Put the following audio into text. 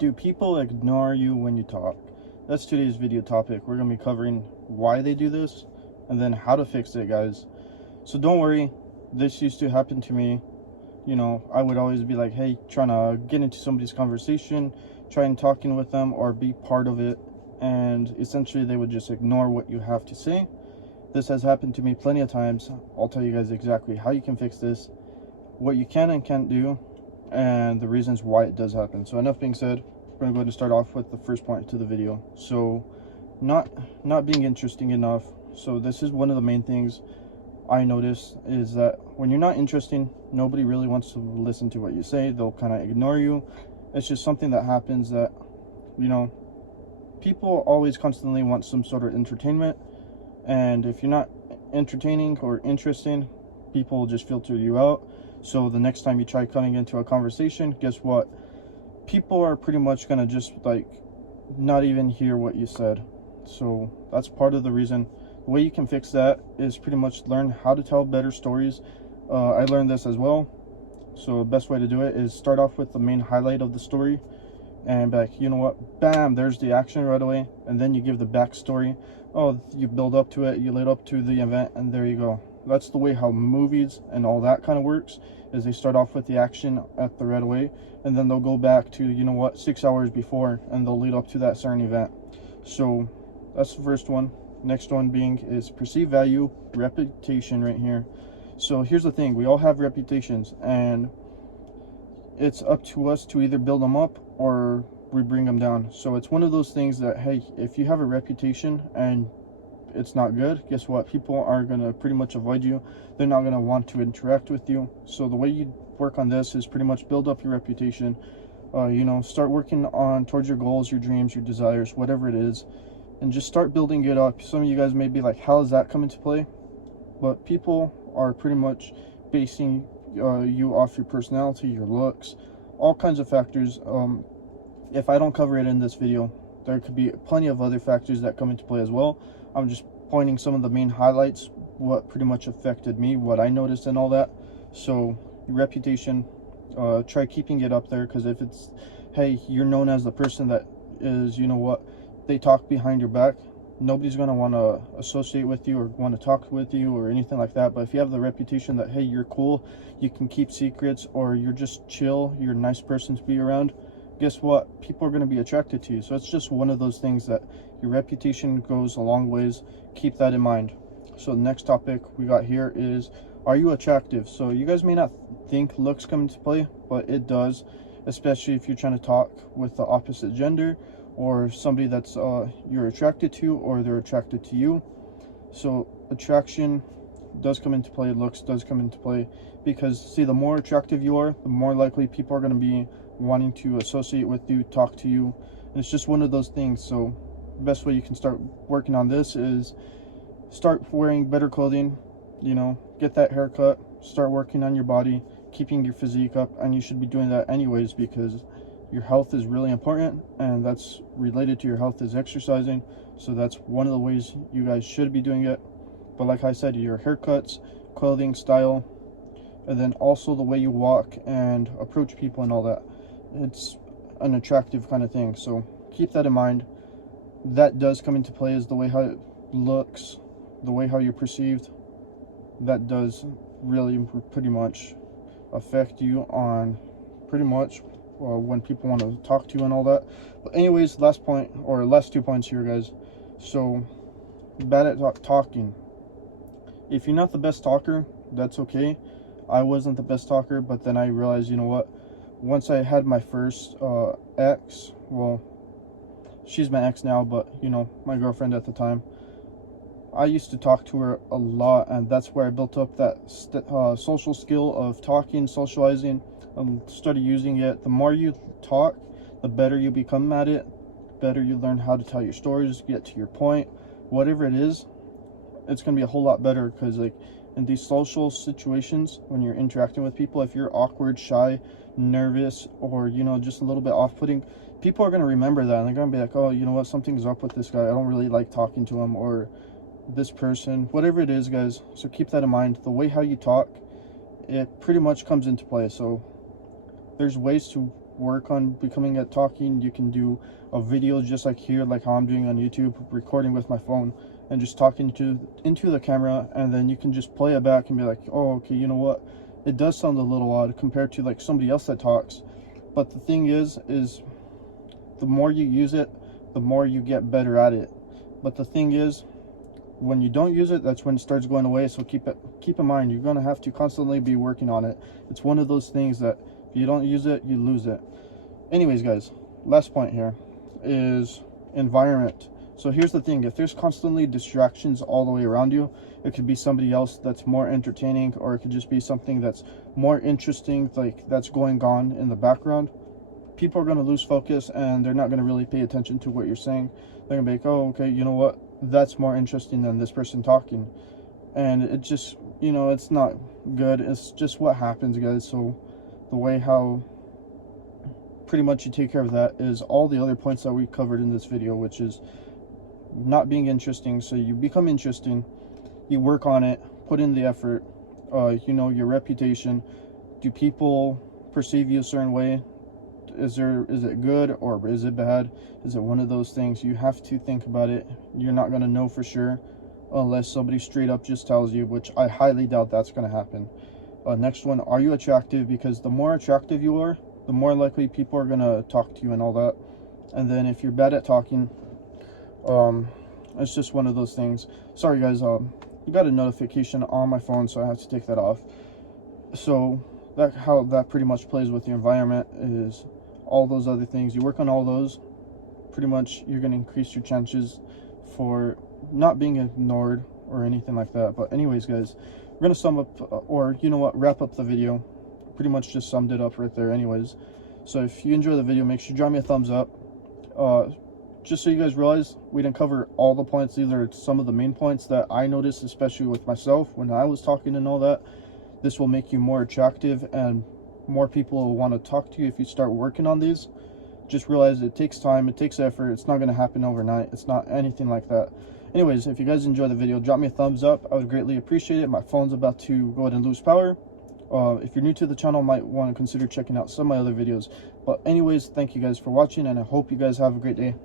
Do people ignore you when you talk? That's today's video topic. We're going to be covering why they do this and then how to fix it, guys. So don't worry, this used to happen to me. You know, I would always be like, hey, trying to get into somebody's conversation, trying talking with them or be part of it, and essentially they would just ignore what you have to say. This has happened to me plenty of times. I'll tell you guys exactly how you can fix this, what you can and can't do, and the reasons why it does happen. So enough being said, we're going to go ahead and start off with the first point to the video. So not being interesting enough. So this is one of the main things I notice, is that when you're not interesting, nobody really wants to listen to what you say. They'll kind of ignore you. It's just something that happens, that, you know, people always constantly want some sort of entertainment, and if you're not entertaining or interesting, people will just filter you out. So the next time you try coming into a conversation, guess what? People are pretty much gonna just like not even hear what you said. So that's part of the reason. The way you can fix that is pretty much learn how to tell better stories. I learned this as well. So the best way to do it is start off with the main highlight of the story and be like, you know what, bam, there's the action right away, and then you give the backstory. Oh, you build up to it, you lead up to the event, and there you go. That's the way how movies and all that kind of works, is they start off with the action at the right away, and then they'll go back to, you know what, 6 hours before, and they'll lead up to that certain event. So that's the first one. Next one being is perceived value, reputation right here. So here's the thing, we all have reputations, and it's up to us to either build them up or we bring them down. So it's one of those things that, hey, if you have a reputation and it's not good, guess what? People are going to pretty much avoid you. They're not going to want to interact with you. So the way you work on this is pretty much build up your reputation. You know, start working on towards your goals, your dreams, your desires, whatever it is, and just start building it up. Some of you guys may be like, how does that come into play? But people are pretty much basing you off your personality, your looks, all kinds of factors. If I don't cover it in this video, there could be plenty of other factors that come into play as well. I'm just pointing some of the main highlights, what pretty much affected me, what I noticed and all that. So your reputation, try keeping it up there, because if it's, hey, you're known as the person that is, you know what, they talk behind your back, nobody's going to want to associate with you or want to talk with you or anything like that. But if you have the reputation that, hey, you're cool, you can keep secrets, or you're just chill, you're a nice person to be around, guess what? People are going to be attracted to you. So it's just one of those things that your reputation goes a long ways. Keep that in mind. So the next topic we got here is, are you attractive? So you guys may not think looks come into play, but it does, especially if you're trying to talk with the opposite gender or somebody that's you're attracted to, or they're attracted to you. So attraction does come into play, looks does come into play, because see, the more attractive you are, the more likely people are going to be wanting to associate with you, talk to you, and it's just one of those things. So the best way you can start working on this is start wearing better clothing, you know, get that haircut, start working on your body, keeping your physique up, and you should be doing that anyways, because your health is really important, and that's related to your health is exercising. So that's one of the ways you guys should be doing it. But like I said, your haircuts, clothing style, and then also the way you walk and approach people and all that, it's an attractive kind of thing. So keep that in mind. That does come into play, is the way how it looks, the way how you're perceived. That does really pretty much affect you on pretty much when people want to talk to you and all that. But anyways, last point, or last 2 points here, guys. So bad at talking. If you're not the best talker, that's okay. I wasn't the best talker, but then I realized, you know what, once I had my first ex, well, she's my ex now, but you know, my girlfriend at the time, I used to talk to her a lot, and that's where I built up that social skill of talking, socializing, and started using it. The more you talk, the better you become at it, better you learn how to tell your stories, get to your point, whatever it is, it's going to be a whole lot better. Because like in these social situations, when you're interacting with people, if you're awkward, shy, nervous, or you know, just a little bit off-putting, people are going to remember that, and they're going to be like, oh, you know what, something's up with this guy, I don't really like talking to him, or this person, whatever it is, guys. So keep that in mind. The way how you talk, it pretty much comes into play. So there's ways to work on becoming at talking. You can do a video just like here, like how I'm doing on YouTube, recording with my phone and just talking into the camera, and then you can just play it back and be like, oh, okay, you know what, it does sound a little odd compared to like somebody else that talks. But the thing is the more you use it, the more you get better at it. But the thing is, when you don't use it, that's when it starts going away. So keep in mind, you're going to have to constantly be working on it. It's one of those things that if you don't use it, you lose it. Anyways, guys, last point here is environment. So here's the thing, if there's constantly distractions all the way around you, it could be somebody else that's more entertaining, or it could just be something that's more interesting, like that's going on in the background. People are going to lose focus and they're not going to really pay attention to what you're saying. They're going to be like, oh, okay, you know what, that's more interesting than this person talking. And it just, you know, it's not good. It's just what happens, guys. So the way how pretty much you take care of that is all the other points that we covered in this video, which is not being interesting. So you become interesting, you work on it, put in the effort. You know, your reputation. Do people perceive you a certain way? Is it good or is it bad? Is it one of those things? You have to think about it. You're not going to know for sure unless somebody straight up just tells you, which I highly doubt that's going to happen. Next one, are you attractive? Because the more attractive you are, the more likely people are going to talk to you and all that. And then if you're bad at talking, it's just one of those things. Sorry guys, I got a notification on my phone, so I have to take that off. So that how that pretty much plays with your environment is all those other things. You work on all those, pretty much you're going to increase your chances for not being ignored or anything like that. But anyways, guys, we're going to sum up, or you know what, wrap up the video. Pretty much just summed it up right there anyways. So if you enjoy the video, make sure you drop me a thumbs up. Just so you guys realize, we didn't cover all the points. These are some of the main points that I noticed, especially with myself when I was talking and all that. This will make you more attractive and more people will want to talk to you if you start working on these. Just realize it takes time, it takes effort. It's not going to happen overnight. It's not anything like that. Anyways, if you guys enjoyed the video, drop me a thumbs up. I would greatly appreciate it. My phone's about to go ahead and lose power. If you're new to the channel, might want to consider checking out some of my other videos. But anyways, thank you guys for watching, and I hope you guys have a great day.